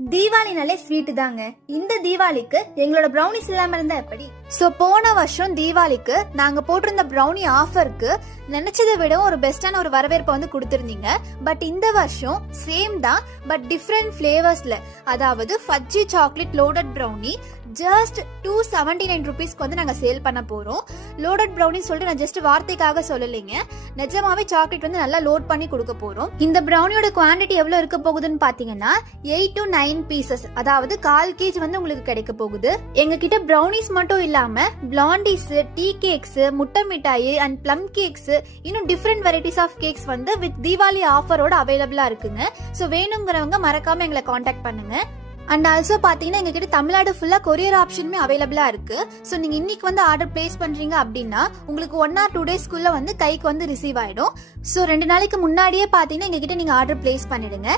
தீபாவளினாலே sweet தாங்க. இந்த தீபாவளிக்கு எங்களோட ப்ரௌனிஸ் இல்லாம இருந்தா எப்படி? சோ போன வருஷம் தீபாவளிக்கு நாங்க போட்டிருந்த ப்ரௌனி ஆஃபருக்கு நினைச்சதை விட ஒரு பெஸ்டான ஒரு வரவேற்பை வந்து கொடுத்திருந்தீங்க. பட் இந்த வருஷம் சேம் தான், பட் டிஃப்ரெண்ட் ஃபிளேவர்ஸ்ல, அதாவது ஃபஜ்ஜி சாக்லேட் லோடட் ப்ரௌனி ஜஸ்ட் 279 ருபீஸ்க்கு வந்து நாங்க சேல் பண்ண போறோம். லோடட் ப்ரௌனி சொல்லிட்டு நான் ஜஸ்ட் வார்த்தைக்காக சொல்லலைங்க, நிஜமாவே சாக்லேட் வந்து நல்லா லோட் பண்ணி கொடுக்க போறோம். இந்த ப்ரௌனியோட குவாண்டிட்டி எவ்வளவு இருக்க போகுதுன்னு பாத்தீங்கன்னா 8 to 9 பீசஸ், அதாவது 1/4 kg வந்து உங்களுக்கு கிடைக்க போகுது. எங்க கிட்ட ப்ரௌனிஸ் மட்டும் இல்லாம பிளாண்டிஸ், டீ கேக்ஸ், முட்டை மிட்டாய் அண்ட் பிளம் கேக்ஸ், இன்னும் டிஃப்ரெண்ட் வெரைட்டிஸ் ஆஃப் கேக்ஸ் வந்து வித் தீபாவளி ஆஃபரோட அவைலபிளா இருக்குங்க. சோ வேணுங்கிறவங்க மறக்காம எங்களை காண்டாக்ட் பண்ணுங்க. அண்ட் ஆல்சோ பாத்தீங்கன்னா எங்ககிட்ட தமிழ்நாடு ஃபுல்லா கொரியர் ஆப்ஷனுமே அவைலபிளா இருக்கு. ஸோ நீங்க இன்னைக்கு வந்து ஆர்டர் பிளேஸ் பண்றீங்க அப்படின்னா உங்களுக்கு 1 or 2 டேஸ்க்குள்ள வந்து கைக்கு வந்து ரிசீவ் ஆயிடும். ஸோ 2 நாளைக்கு முன்னாடியே பாத்தீங்கன்னா எங்ககிட்ட நீங்க ஆர்டர் பிளேஸ் பண்ணிடுங்க.